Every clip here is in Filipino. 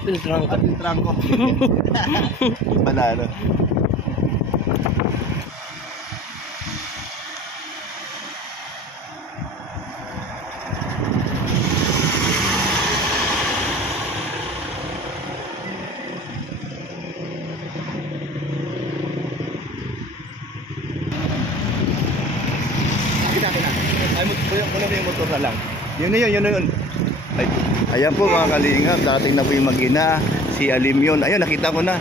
Filtrangko. Filtrangko. Panalo. Ay, yung motor na lang. Yun na yun. Ay, ayan po mga kalingap, dating na po yung mag-ina, si Alimyon. Ayun, nakita ko na.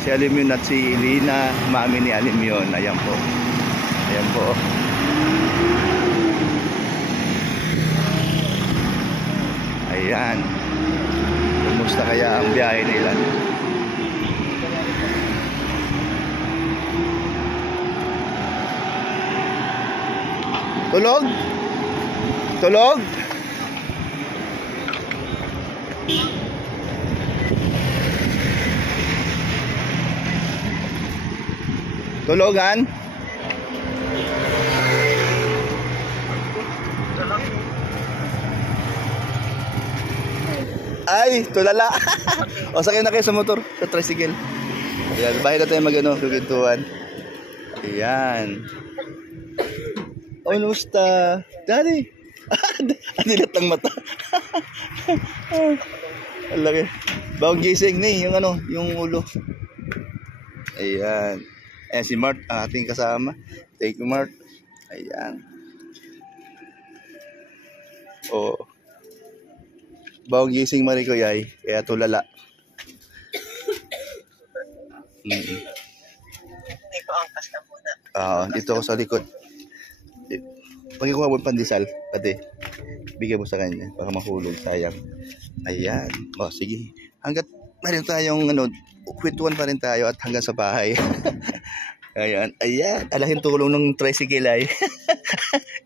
Si Alimyon at si Lina, mami ni Alimyon. Ayan po. Ayan po. Ayan. Kumusta kaya ang biyahe nila? Tulog? Tulog? Tulogan? Ay, tulala. O, sakay na kayo sa motor, sa tricycle. Ayan, bahay na tayo mag-ano, lugintuan. Ayan. Oh, kumusta? Daddy. Dilat ng mata. Ang laki. Bagong gising ni, yung ano, yung ulo. Ayan. Ayan si Mart, ating kasama. Thank you, Mart. Ayan. Oh. Bagong gising Mariko yay, kaya tulala. Dito ang kas na muna. Dito ako sa likod. Pagkikuha mo pandesal, pati bigyan mo sa kanya para mahulog, sayang. Ayan, sige. Hanggat meron tayong kwentuhan pa rin tayo at hanggang sa bahay. Ayan, alahin tulong ng tricycle ay.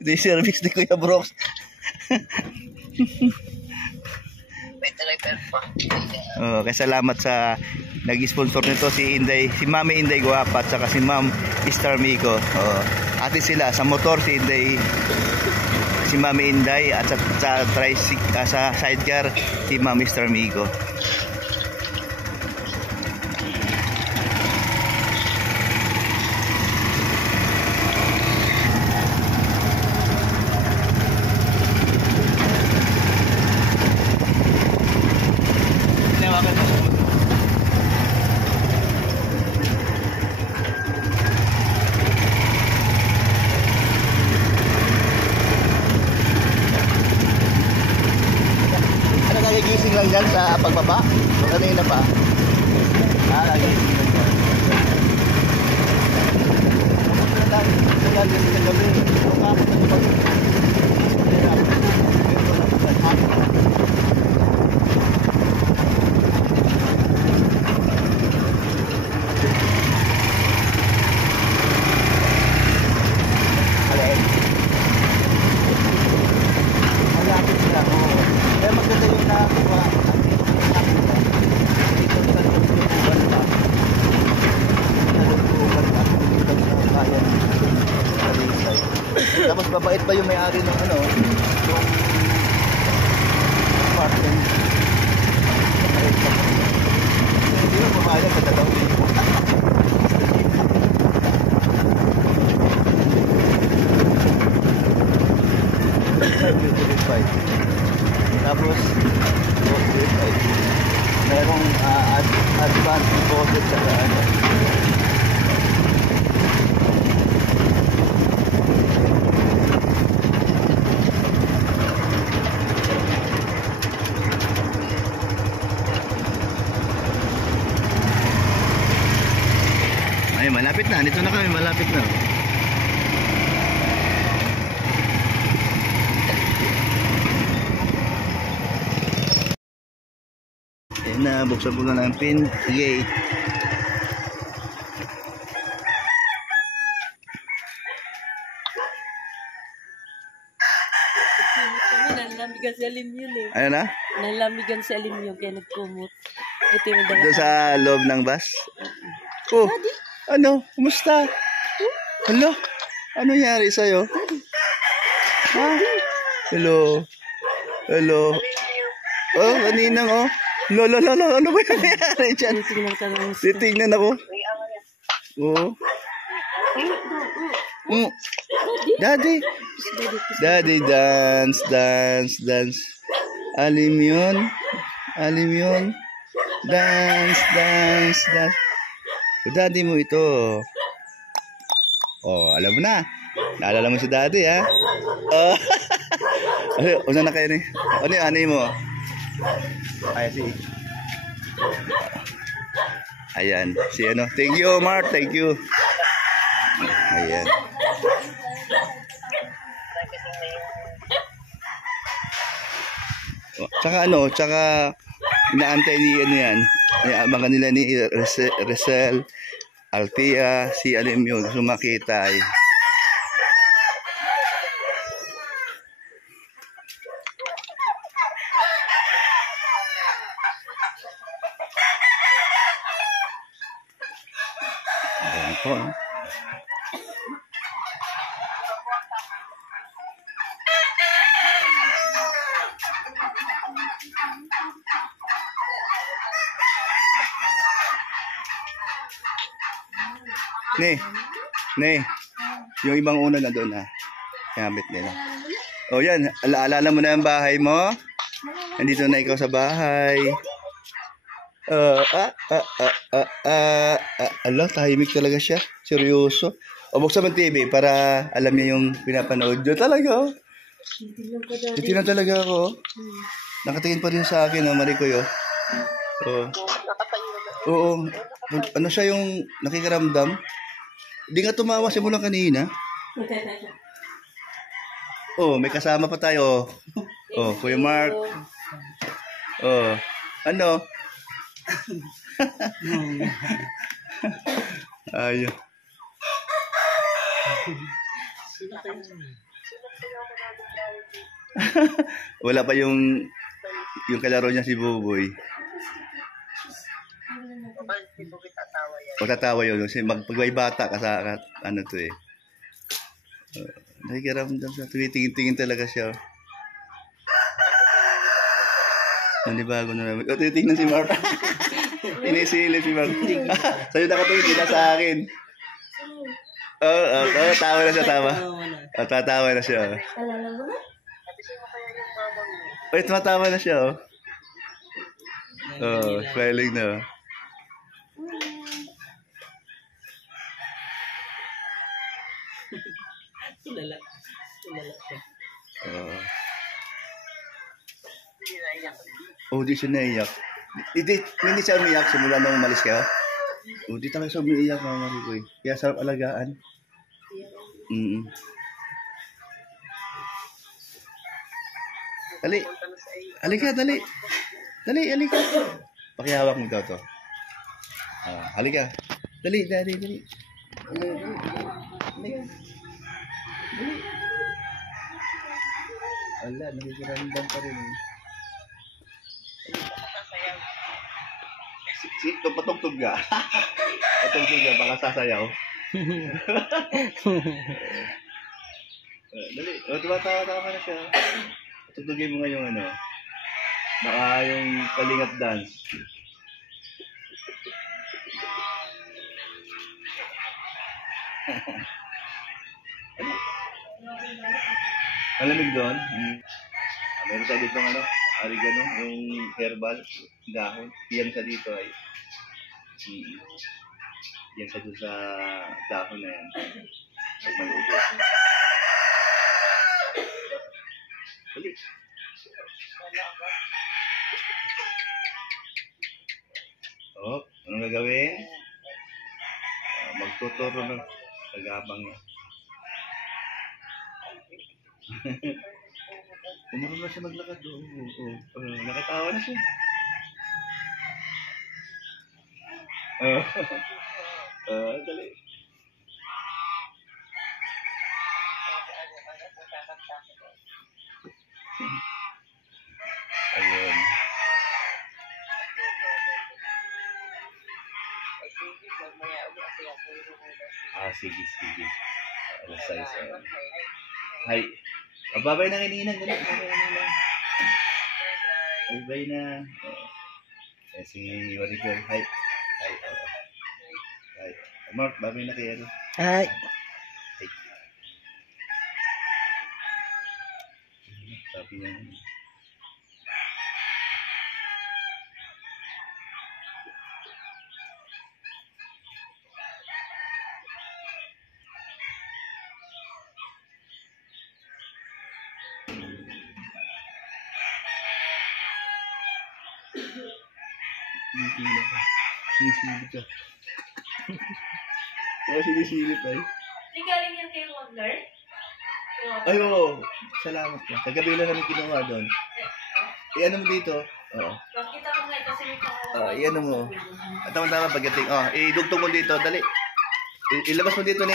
Ito yung service ni Kuya Brooks. May driver pa. Kaya salamat sa nag-sponsor nito si Inday, si Mami Inday Guapa at saka si Ma'am Star Miko. Ate sila sa motor si Inday, si Mami Inday at sa tricycle, sa sidecar si Ma'am Star Miko. Nagigising lang dyan sa pagbaba? O kanina pa? Nagigising lang dyan. Nagigising lang gabi. Malapit sila. Kaya maganda yung nakakuha. Tapos babait pa yung may-ari ng yung apartment. Hindi mo pumayag sa dalawin. Tapos merong advance deposit sa ay malapit na, dito na kami, malapit na. Na buksan ko na ng pin gate. Nalamigan si Alimyon eh. Ano na? Nalamigan si Alimyon kaya nagkumot. Buti na dala. Doon sa loob ng bus? Oh, ano? Kumusta? Hello? Ano nangyari sa'yo? Ha? Hello? Hello? Oh, kaninang oh. Lolo, lolo, ano ba yung nangyari dyan? Titingnan ka ng Titingnan ako. Oo. Mm. Daddy. Daddy, dance, dance, dance. Alim yun. Alim yun. Dance, dance, dance. O, daddy mo ito. Oh, alam mo na. Naalala mo si daddy, ha? Oh. Una na kayo ni. Ano yung anay mo? Ay, si. Ayan. Si ano. Thank you, Mark. Thank you. Ayan. Tsaka inaantay ni ano yan. Abangan nila ni Resel, Altia, si Alim yun. Gusto makita eh. Ayan po. Yung ibang una na doon ha. Gamit nila. O yan, alala mo na ang bahay mo. Nandito na ikaw sa bahay. Ala, tahimik talaga siya. Seryoso. O buksan mo ang TV para alam niya yung pinapanood niyo. Talaga oh. Titignan talaga ako. Nakatingin pa rin sa akin, oh, Maricoy, oh. Oh. Oo. Ano siya yung nakikaramdam? Hindi nga tumawa simula kanina. Oh, may kasama pa tayo. Oh, Kuya Mark. Oh, ano? Ayun. Wala pa yung kalaro niya si Buboy. Tatawa yun. Kasi pag may bata ka sa ano to eh. Nakikiramdam siya. Tumitingin-tingin talaga siya. Nanibago na naman. O, titingnan si Mark. Inisilip si Mark. Sa'yo nakatingin, hindi na sa akin. Tawa na siya, tawa. Tatawa na siya. Ay, tumatawa na siya, oh. Oh, smiling na. Tulala. Oh, di siya naiyak. Hindi siya umiyak simula nung umalis ka. Oh, di talaga siya umiiyak, Mama Ricoy. Kaya sarap alagaan. Dali. Halika, dali. Dali, halika. Pakihawak mo daw to. Halika. Dali. Dali. Ala, nakikiramdam pa rin. Patugtog ka. Baka sasayaw. Dali. O, tumatawa na siya. Tutugin mo nga yung ano. Baka yung Kalingat dance. Malamig doon. Meron tayo dito ano, oregano, yung herbal, dahon. Yan sa dito ay. Yan sa doon sa dahon na yan. Pag may ubo. Dali. Oh, anong gagawin? Magtuturo ng kagabang niya. Umarun na siya maglakad. Nakatawa na siya. Dali. Ayun. Sige. Alas 6. Hay. Babay na kininang. Dali. Babay na. Si Maricar. Hi. Hi. Hi. Mark, babay na kayo. Ay. Hi. Sabi niya. Sinisilip ka. Sinisilip ka. Oo, sinisilip ay. Hindi galing yan kay Wagner? Ay, oo. Salamat ka. Kagabi lang namin kinuha doon. Iyan mo dito. Oo. Nakita ko nga kasi may pangalan. Iyan mo. At tama pagdating. Idugtong mo dito. Dali. Ilabas mo dito ni.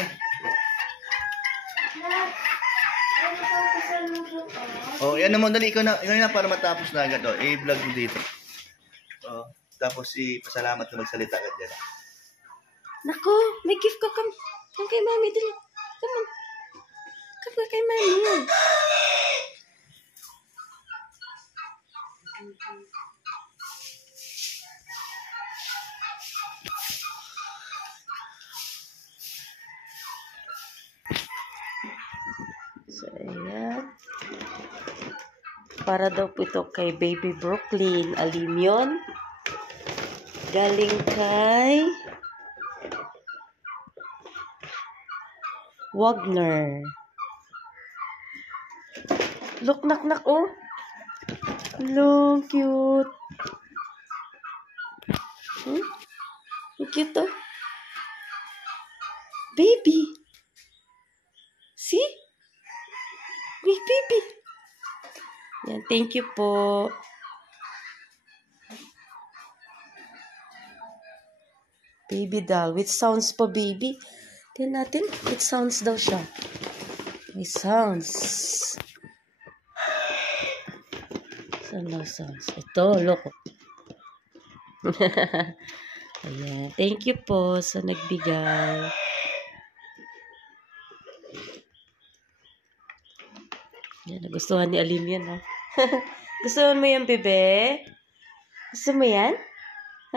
Iyan mo. Dali. Ikaw na para matapos na agad. I-vlog mo dito. Tapos pasalamat na magsalita ka dyan. Nako, may gift ko. Come kay mami. Dali. Come on. Come kay mami. So, ayan. Para daw po ito kay Baby Brooklyn. Alim yun. Galing kay Wagner. Look, nak, oh. Hello, cute. Ang cute, oh. Baby. See? Wait, baby. Yan, thank you po. Baby doll. With sounds po, baby. Tingnan natin. With sounds daw siya. With sounds. Saan daw sounds? Ito, look. Ayan. Thank you po sa nagbigay. Yan, nagustuhan ni Alim yan, ha? Gustuhan mo yan, bebe? Gusto mo yan?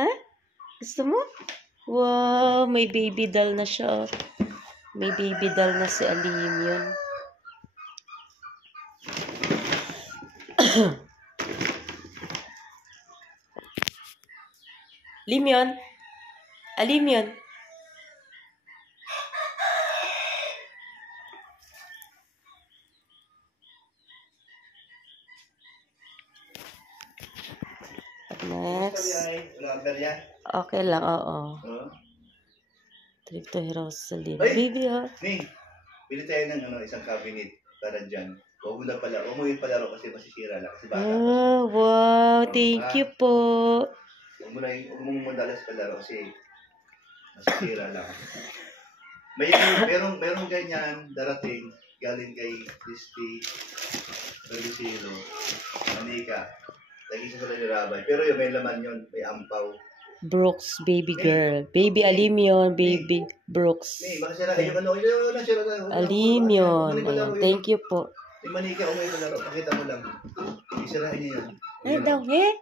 Ha? Gusto mo? Wow, may baby doll na siya. May baby doll na si Alim yun. Alim yun? Alim yun? Next. Okay lang, oo. Trip to Jerusalem. Baby, ha? Ning, pili tayo ng isang cabinet para dyan. Huwag mo yung palaro kasi masisira lang. Kasi baka. Wow. Thank you po. Huwag mo madalas palaro kasi masisira lang. Merong ganyan darating galing kay Christy, Berlicero, Manika. Lagi sa sila ni Rabay. Pero yung may laman yun, may ampaw. Brooks, baby girl. Baby Alim yun, baby Brooks. Baka sila kayo sila Alim yun. Ayan, thank you po. May Manika o may palaro. Pakita mo lang. Isirahin niya yan. Ay, daw, eh?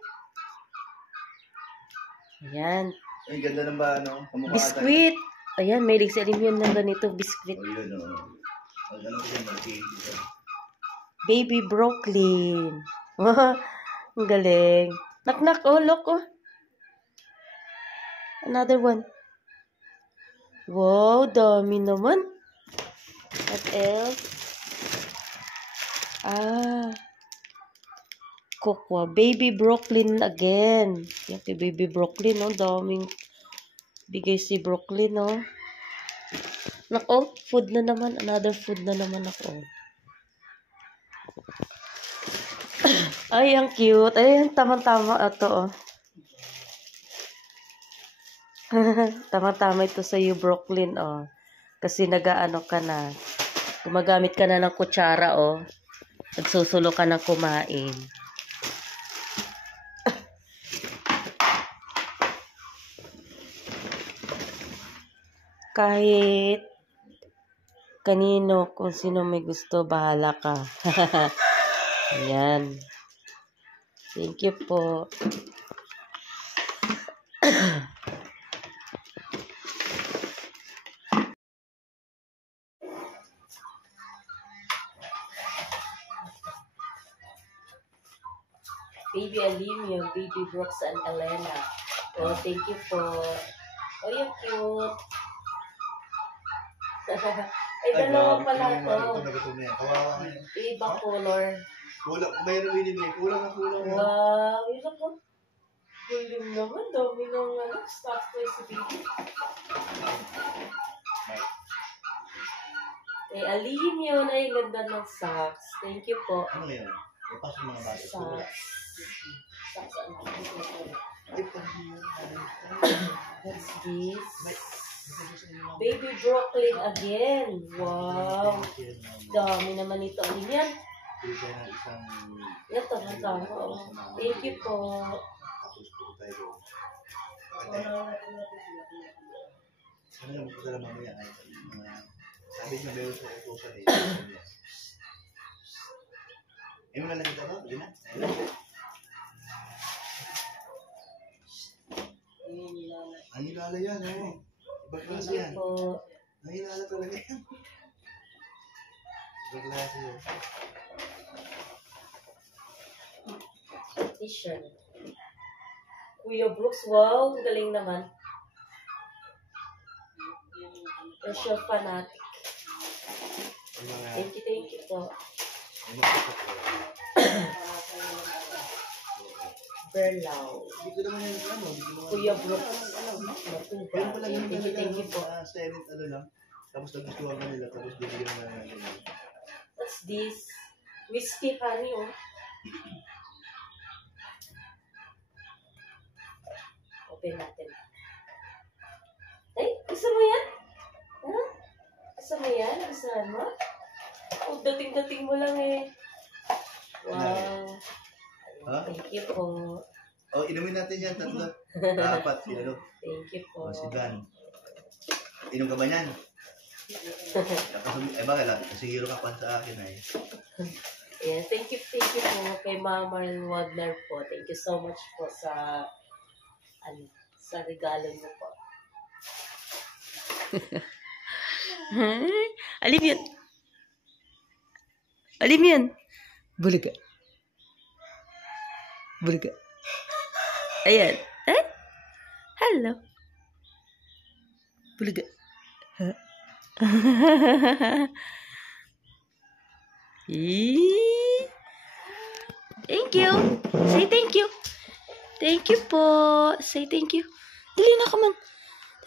Ayan. Ay, ganda ng ba, Biskuit. Ayan, may si Alim yun ng ganito, biskuit. Yun, ano siya, malaki. Baby Brooklyn. Ang galing. Knock, oh, look, oh. Another one. Wow, dami naman. What else? Cocoa. Baby Brooklyn again. Yan kay Baby Brooklyn, oh. Daming bigay si Brooklyn, oh. Nako, food na naman. Another food na naman ako. Ay, ang cute. Ay, tama-tama ito, oh. Tama-tama ito sa iyo, Brooklyn, oh. Kasi nagaano ka na. Gumagamit ka na ng kutsara, oh. Nagsusulo ka ng kumain. Kahit kanino, kung sino may gusto, bahala ka. Ayan. Thank you po. Baby Alimio, Baby Brooks and Elena. Oh, thank you po. Oh, you're cute. Ay, dalawa pala to. Kawawa ngayon. Ibang color. Kulang, mayroon binibigay. Kulang na kulang. Wow, yun ako. Galing naman, dami ng stock toys si baby. Eh, Alimio na yung ganda ng socks. Thank you po. Ano yan? Ipasok mga bata. Socks. Socks, ano? What's this? Baby Brooklyn again. Wow. Dami naman ito. Ano yan? Ito, tama. Thank you po. Ano yung magkakala mamaya? Sabi niya meron sa social eh. Eh, mga lang ito ba? Hindi na? Ang ilala yan, eh. Ibang klase yan. Ang ilala talaga yan. Ibang klase yan. T-shirt. Kuya Brooks, wow, galing naman. Pressure fanatic. Thank you po. Berlaw. Hindi ko naman yung ano. Kuya Brooks. Thank you po. Silent ano lang. Tapos nagustuhan ka nila. Tapos bibigyan naman natin. What's this? Whiskey honey, oh. Open natin. Ay, gusto mo yan? Ha? Gusto mo yan? Gusto mo? Oh, dating-dating mo lang eh. Wow. Ha? Thank you po. Oh, inumin natin yan. Tatlo. Apat. Si ano? Thank you po. Si Dan. Inom ka ba yan? Eh, bakit lang? Siguro ka pa sa akin eh. Yeah, thank you po kay Mama Wagner po. Thank you so much po sa sa regalo niyo po. Alim yun. Alim yun. Bulaga. Bulaga. Ayan. Eh? Hello. Bulaga. Thank you. Say thank you. Thank you po. Say thank you. Dali na ka man.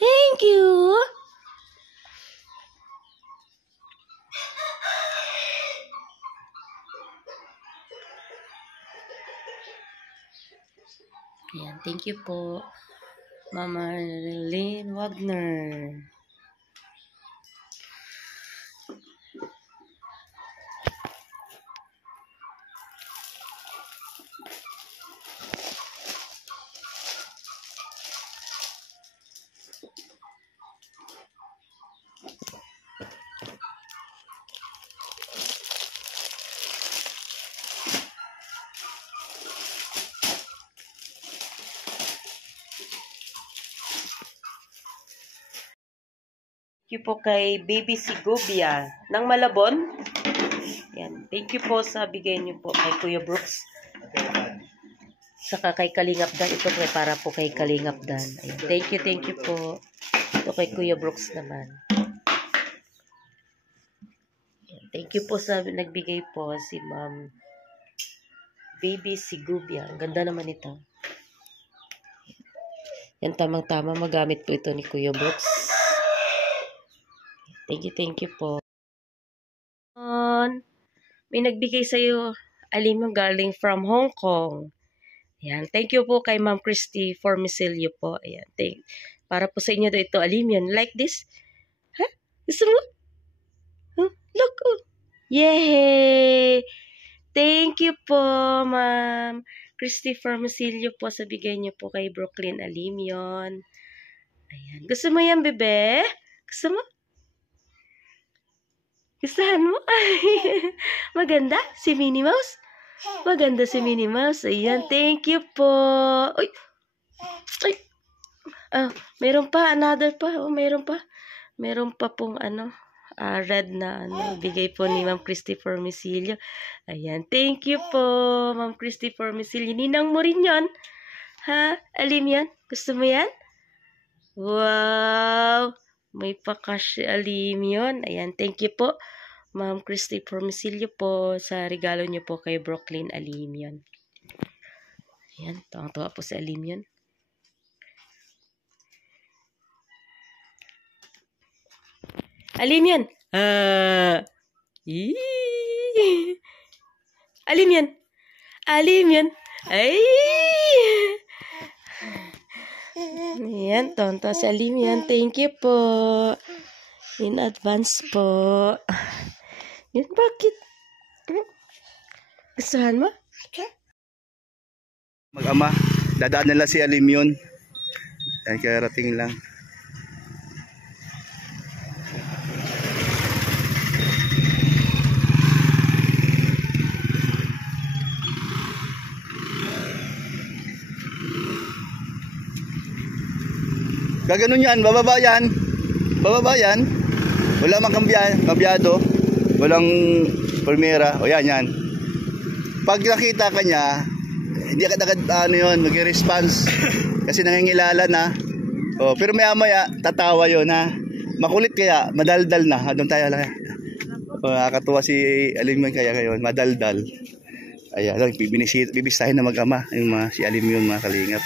Thank you. Ayan, thank you po. Mama Lynn Wagner. Thank you po kay Baby Sigubia ng Malabon. Yan. Thank you po sa bigay niyo po kay Kuya Brooks. Saka kay Kalingap Dan. Ito po para po kay Kalingap Dan. Ayan. Thank you po. Ito kay Kuya Brooks naman. Ayan. Thank you po sa nagbigay po si Ma'am Baby Sigubia. Ang ganda naman ito. Yan, tamang-tama. Magamit po ito ni Kuya Brooks. Thank you po. May nagbigay sa iyo alimong galing from Hong Kong. Ayan, thank you po kay Ma'am Christy for Misilio po. Ayan, para po sa inyo ito alimion. Like this? Ha? Gusto mo? Huh? Look, oh. Yay! Thank you po, Ma'am Christy for Misilio po sa bigay niyo po kay Brooklyn Alimion. Ayan. Gusto mo yan, bebe? Gusto mo? Gustahan mo? Maganda si Minnie Mouse? Maganda si Minnie Mouse. Ayan, thank you po. Uy! Ay! Oh, meron pa, another pa. Oh, meron pa. Meron pa pong red na bigay po ni Ma'am Christy Formisilio. Ayan, thank you po, Ma'am Christy Formisilio. Ninang mo rin yun. Ha? Alim yan? Gusto mo yan? Wow! May pa-cash si Alim yun. Ayan, thank you po, Ma'am Christy Formisilio po sa regalo niyo po kay Brooklyn Alim yun. Ayan, tuwang-tuwa po si Alim yun. Alim yan. Alim yan. Alim yan. Ay! Ayan, tonto si Alim yan. Thank you po. In advance po. Yan, bakit? Gustuhan mo? Mag-ama, dadaan nila si Alim yun. Ayan, karating lang. Gaganon yan, bababa yan. Bababa yan. Wala mang kambyado. Walang primera. O yan, yan. Pag nakita ka niya, hindi agad mag-response. Kasi nangingilala na. O, pero maya-maya, tatawa yun ha. Makulit kaya, madaldal na. Doon tayo lang. O, nakakatuwa si Alim yun kaya ngayon, madaldal. Ayan, bibistahin na mag-ama. Yung si Alim yun, mga kalingap.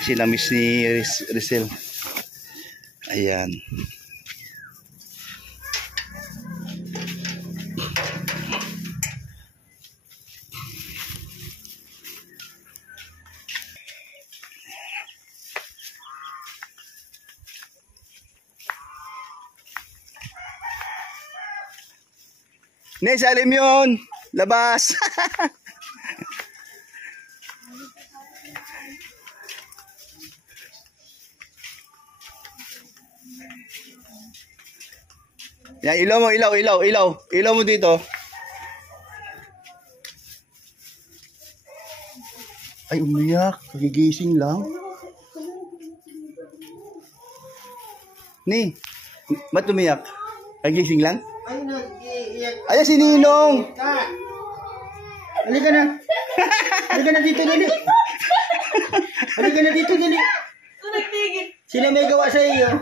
Kasi na-miss ni Rizal. Ayan. Nes, Alim yun! Labas! Yan, ilaw mo, ilaw mo dito. Ay, umiyak. Kagigising lang. Ni, ba't umiyak? Kagigising lang? Ay, nag-iiyak. Ayan si Ninong. Halika na. Halika na dito, dali. Halika na dito, dali. Sila may gawa sa iyo.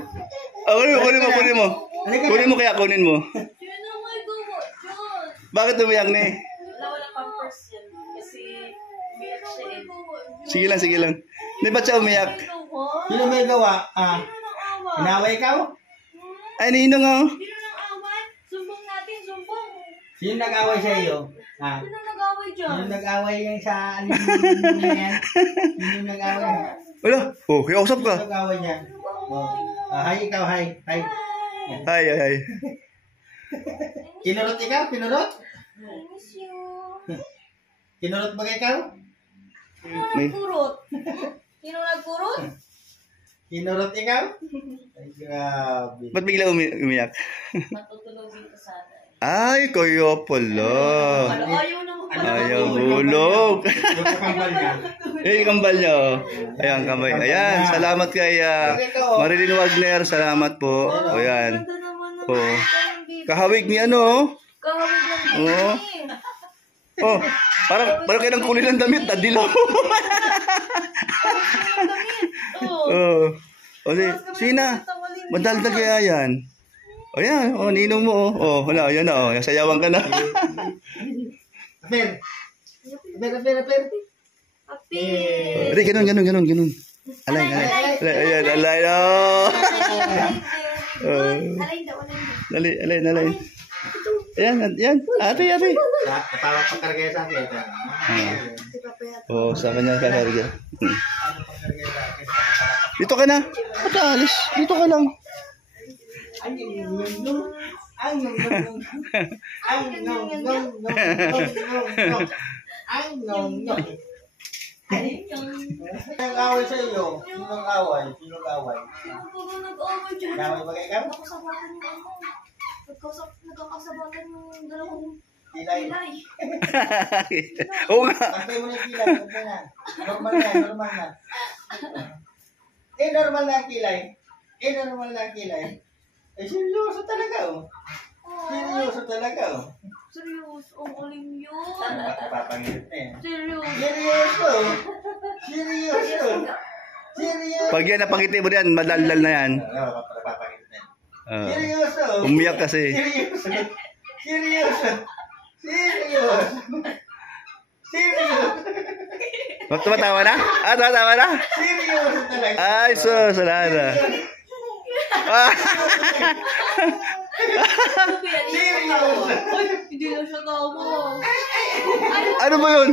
Kunin mo. Halika Kunin mo kaya, kunin mo. Sino may gawa dyan? Bakit umiyak, Ni? Wala pampers yan. Kasi umiyak siya eh. Sige lang. Ni, ba't siya umiyak? Sino may gawa? Inaway ikaw? Ay, Ninong oh. Sino nang away? Sumbong natin, sumbong. Sino nag-away sa iyo? Sino nag-away dyan? Sino nag-away yan sa ano yan? Sino nag-away? Wala. Oh, kaya usap ka. Sino nag-away niyan? Hi ikaw, hi. Ay. Kinurot ikaw? Pinurot? I miss you. Kinurot ba ikaw? May... Kurot. Sino nagkurot? Kinurot ikaw? Ay, grabe. Ba't bigla umiyak? Matutulog dito sana. Ay, kaya pala. Ayaw naman pala. Ayaw hulog. Yung kakambal niya. Yung kambal niya oh. Ayan, kamay. Ayan, salamat kay Marilyn Wagner. Salamat po. O yan. Ganda naman ng Oh. baby. Kahawig ni ano oh. Kahawig ng baby. Oh. Oh, parang kayo ng kulay ng damit, tadilaw. Oh. O, Sina, madaldal kaya yan. O yan, o, ninong mo, o. Wala, yan na, o. Sayawan ka na. Aper. Happy. Hindi, ganun. Alay. Ayan, alay, o. Alay. Ayan. Ate. Napawag pa karga sa akin. O, sa kanya kakarga. Dito ka na. Ba't alis? Dito ka lang. Nag-away sa iyo. Sino nag-away? Sino ba nag-away dyan? Nag-away ba kayo? Nagkasabatan yung ano. Nagkakasabatan yung dalawang Kilay. kilay. Oo nga. Pantay mo na yung kilay. Normal na. normal na ang kilay. Normal na ang kilay. Eh, seryoso talaga, oh. Seryoso talaga, oh. Seryoso, ang galing yun. Papangit na yan. Seryoso. Seryoso. Seryoso. Seryoso. Pag yan napangiti mo yan, madaldal na yan. Oo, papangit na yan. Ah. Seryoso. Umiyak kasi. Seryoso. Seryoso. Seryoso. Seryoso. Tumatawa na? Ah, tumatawa na? Seryoso talaga. Ay, sus, wala na. Ah, Seryoso. Hindi na siya gawa. ano ba yun?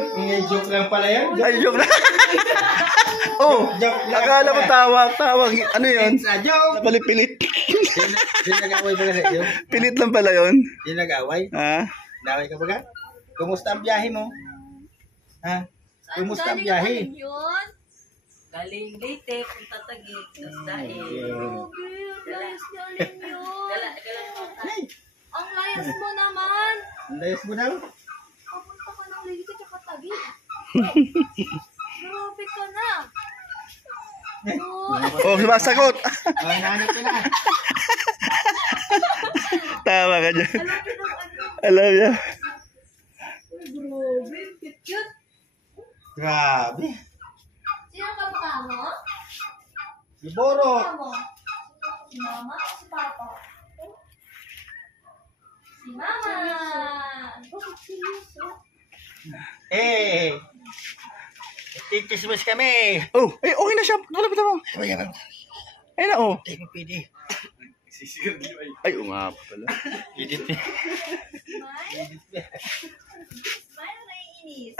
Joke lang pala yan. Ay, joke na. Oh, akala ko tawa. Ano yun? Sa joke. Napalipilit. Sinag-away ba kasi yun? Pilit lang pala yun. Sinag-away? Ha? Naway ka ba ka? Kumusta ang biyahe mo? Ha? Kumusta ang biyahe? Yun? Galing Leyte, punta Taguig, tapos dahil. Grabe, ang layas niya alin yun. Gala. Ang layas mo naman. Ang layas mo daw? Papunta ka ng Leyte tsaka Taguig. Grabe ka na. Oh, Oh, sumasagot. Ay, nahanap ko na. Tawa ka dyan. alam niyo ng ano. Alam niya. Grabe, cute. Grabe. Sino ka mo? Si Boro. Mo? Si Mama o si Papa? Si Mama. Bakit seryoso? Eh. Tikismas kami. Oh, ay, okay na siya. Wala ba mo? Ay na, oh. Hindi mo pwede. Ay, nga pala. Edit. Smile? Smile na naiinis.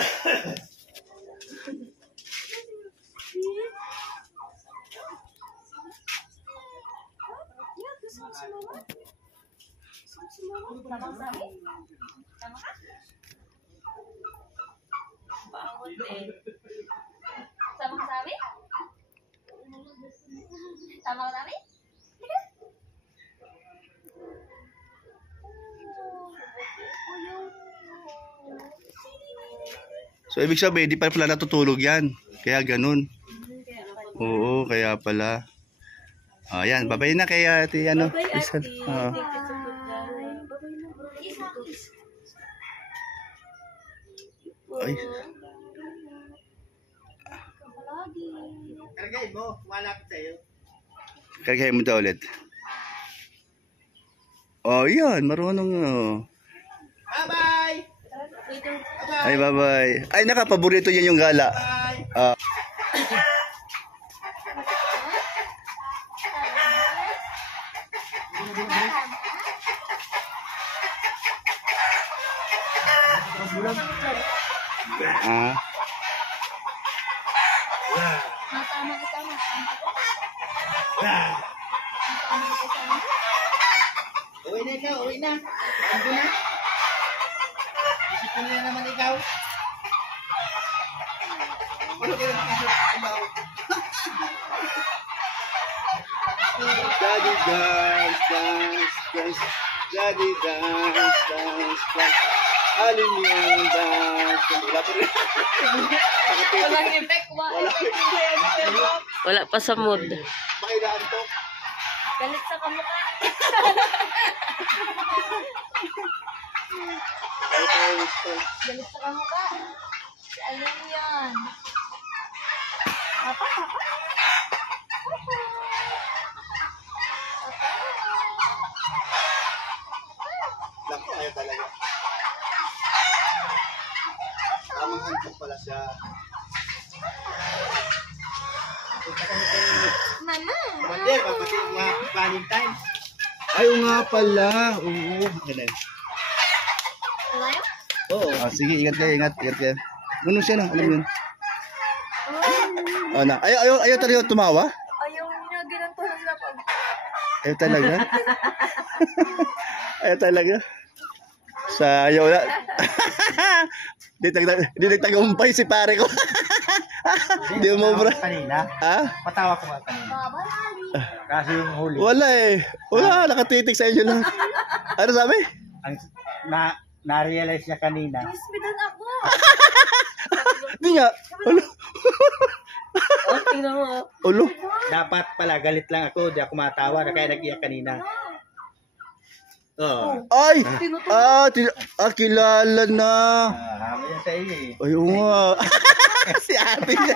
Tamang sabi? Tama ka? Bangon eh. Tama ka sabi? Tama ka sabi? So, ibig sabihin, di pa pala natutulog yan. Kaya ganun. Oo, kaya pala. Ayan, babay na kaya ate, ano. Bye, Isa- ate. ah. Thank you sa pagkain. Isa, kiss. Ay, Palagi. Kargahin mo. Malapit sa'yo. kargahin mo ito ulit. Oh, yan, marunong. Oh. Bye-bye. Ay, bye-bye. Ay, nakapaborito yan yung gala. Bye. Ah. Ah. Tama ka, tama. Uwi na ikaw, uwi na. Ando na. Isipin na naman ikaw. Ano ka nag-isip? Daddy dance, dance, dance. Daddy dance, dance, dance. Alin yung dance? Wala pa rin. Walang effect, Wala pa sa mood. Pakidaan to. Galit sa kamukha. Galit sa kamukha. Si Alan yan. Papa, papa. Laki, ayaw talaga. Tamang hantok pala siya. Mama. Hindi, pagpati mga Valentine's. Ayaw nga pala. Oo. Ganun. Malayo? Oo. Ah, sige, ingat kayo, ingat kayo. Ano siya na, alam mo yun. Oh, na. Ayaw talaga tumawa? Ayaw niya, ginanto na sila pag... Ayaw talaga? Ayaw talaga? Sayaw na. Di nagtagumpay si pare ko. Di mo bro. Kanina. Ha? Patawa ko nga kanina. Baba, Lali. Kasi yung huli. Wala eh. Wala, nakatitig sa inyo lang. Ano sabi? Ang na-realize niya kanina. Ismidan ako. Di nga. Ulo. Oh, tingnan mo. Ulo. Dapat pala, galit lang ako. Di ako matawa. Kaya nag-iyak kanina. Oo. Ay! Kilala na. Hama yan sa iyo eh. Ay, oo nga. Si ate niya.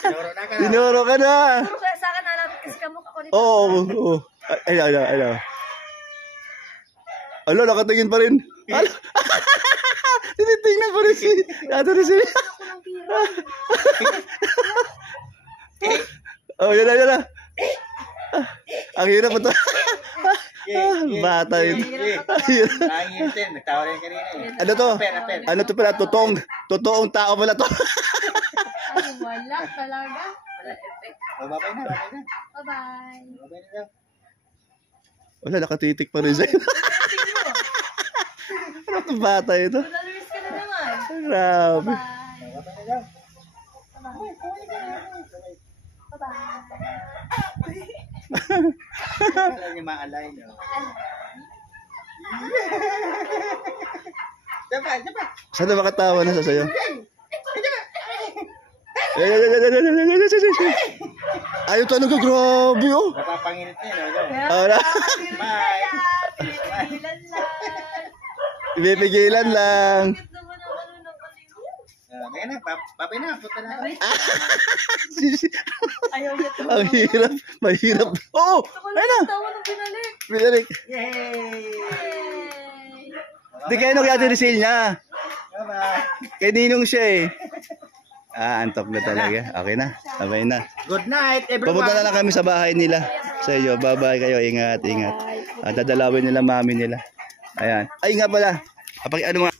Tinuro na ka na. Tinuro ka na. Puro kaya sa akin hanapin kasi kamukha ko nito. Oo. Ano. Alo, nakatingin pa rin. Alo. Tinitingnan pa rin si Ate Rizal. Oh, yun na. Ang hirap ito. Bata yun. Nangingitin. Nagtawa rin kanina eh. Ano to? Apen. Ano to pala? Totoong tao pala to. Ay, wala talaga. Wala effect. Babay na. Bye-bye. Babay na. Wala, nakatitik pa rin sa'yo. Ano to bata ito? Wala risk ka na naman. Grabe. Bye. Babay na. Bye-bye. Alam niya maalay no. Dapat. Saan na makatawa na sa sayo? Ayaw tanong ka, grabe oh. Napapanginit niya no. Wala. Bye. Pigilan lang. Ibipigilan lang. Bakit naman ang ano ng kalimut? Kaya na. Babay na. Punta na. Ayaw niya to. Ang hirap. Mahirap. Oo. Ayun na. Tawa ng pinalik. Pinalik. Yay! Yay! Di kayo nung Ate Rizal niya. Bye-bye. Kay Ninong siya eh. Antok na talaga. Okay na. Sabay na. Good night, everyone. Pupunta na lang kami sa bahay nila. Sa iyo. Bye-bye kayo. Ingat. At dadalawin nila mami nila. Ayan. Ay nga pala. Ano nga.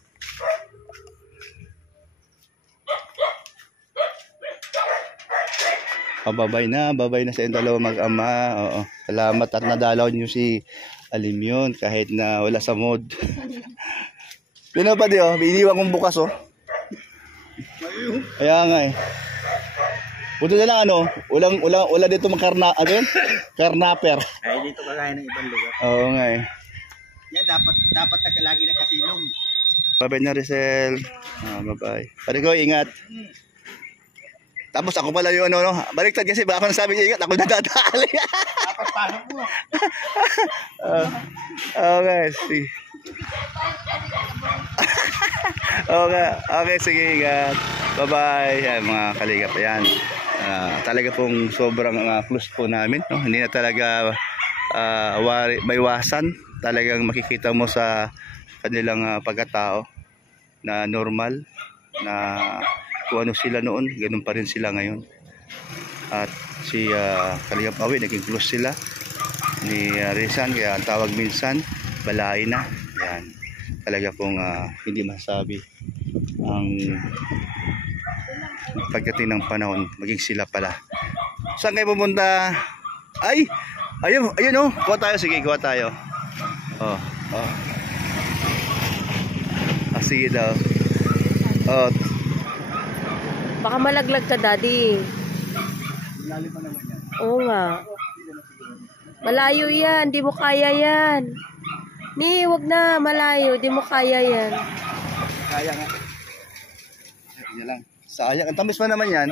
Babay na sa inyong dalawa mag-ama. Oo. Salamat at nadalaw niyo si Alimyon kahit na wala sa mood. Pino pa di oh, iniwan kong bukas oh. Kaya nga eh. Buto na lang ano, ulang dito karnaper. Ay, dito kagaya ng ibang lugar. Oo nga eh. Yan, dapat na lagi nakasilong. Bye-bye na Rizal. Bye-bye. Pare ko, ingat. Tapos ako pala yung ano, baliktad kasi baka ako nasabi niya ingat, ako nadadali. Dapat pasok mo. Okay, sige. Okay, sige, ingat. Bye-bye. Yan, mga kaligap. Yan. Talaga pong sobrang close po namin. No? Hindi na talaga maiwasan. Talagang makikita mo sa kanilang pagkatao na normal, na kung ano sila noon, ganun pa rin sila ngayon. At si Kalingap Awi, naging close sila ni Rizal, kaya ang tawag minsan balay na. Yan. Talaga pong hindi masabi ang pagdating ng panahon, maging sila pala. Saan kayo pumunta? Ayun oh, kuha tayo, sige, kuha tayo. Sige daw. Baka malaglag ka, Daddy. Lalim pa naman yan. Oo nga. Malayo yan. Di mo kaya yan. Wag na. Malayo. Di mo kaya yan. Kaya nga. Yan lang. Sayang. Ang tamis pa naman yan.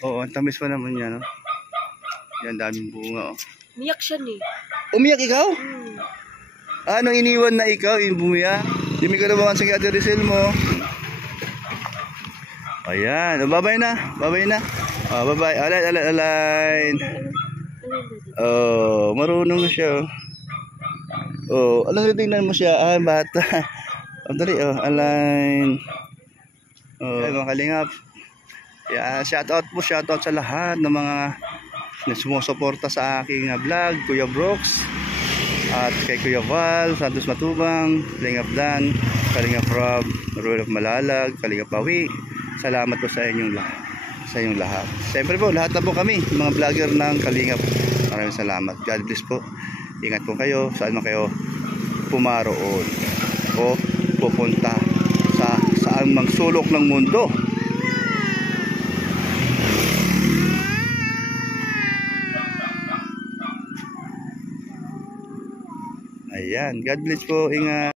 Oo, ang tamis pa naman yan. Oh. Yan, daming bunga. Oh. Miyak siya ni. Umiyak ikaw? Anong iniwan na ikaw? Yung bumiyak? Hindi ka naman sa Ate Rizal mo. Ayan. Babay na. Babay. Alain. Oh, marunong na siya. Oh, alam tingnan mo siya. Bata. Dali, alain. Ay, mga kalingap. Yeah, shoutout sa lahat ng mga sumusuporta sa aking vlog, Kuya Brooks, at kay Kuya Val, Santos Matubang, Kalingap Dan, Kalingap Rob, Royal of Malalag, Kalingap Awi. Salamat po sa inyong lahat. Siyempre po, lahat na po kami, mga vlogger ng Kalingap. Maraming salamat. God bless po. Ingat po kayo, saan man kayo pumaroon o pupunta sa saan mang sulok ng mundo. Ayan, God bless po, ingat.